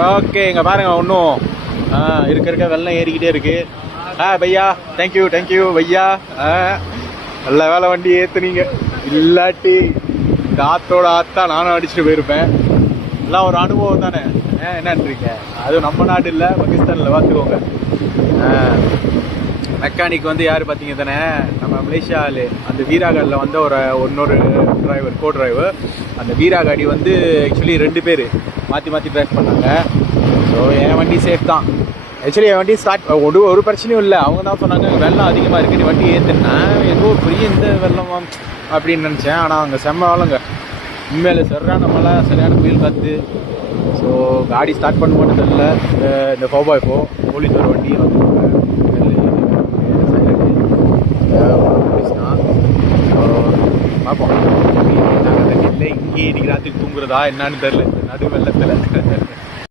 Okay இங்கே பாருங்க ஒன்றும் இருக்க வெள்ளம் ஏறிக்கிட்டே இருக்கு. பையா தேங்க்யூ பையா. நல்ல வேலை வண்டி ஏற்றுனீங்க, இல்லாட்டி காத்தோட ஆத்தா நானும் அடிச்சுட்டு போயிருப்பேன். எல்லாம் ஒரு அனுபவம் தானே. என்னன்றீங்க? அதுவும் நம்ம நாடு இல்லை, பாகிஸ்தானில் பார்த்துக்கோங்க. மெக்கானிக் வந்து யார் பார்த்தீங்க தானே, நம்ம மலேசியாவில் அந்த வீராகாடில் வந்து இன்னொரு டிரைவர், கோ டிரைவர். அந்த வீராகாடி வந்து ஆக்சுவலி 2 பேர் மாற்றி ட்ரைவ் பண்ணாங்க. ஸோ என் வண்டி சேஃப் தான். ஆக்சுவலி என் வண்டி ஸ்டார்ட் ஒரு பிரச்சனையும் இல்லை. அவங்க தான் சொன்னாங்க வெள்ளம் அதிகமாக இருக்குது, நீ வண்டி ஏற்றுனா ஏதோ பெரிய இந்த வெள்ளம் அப்படின்னு நினச்சேன். ஆனால் அங்கே செம்ம வேலைங்க, உண்மையில சரியான மழை, சரியான புயல் காற்று. ஸோ காடி ஸ்டார்ட் பண்ண மட்டும் தெரியல. இந்த ஃபோபா இப்போ போலீஸ் ஒரு வண்டி வந்து போலீஸ் தான். ஸோ பார்ப்போம். நாங்கள் இல்லை இங்கே இன்னைக்கு ராத்திரி தூங்குறதா என்னான்னு தெரில, நடு வெள்ளத்தில்.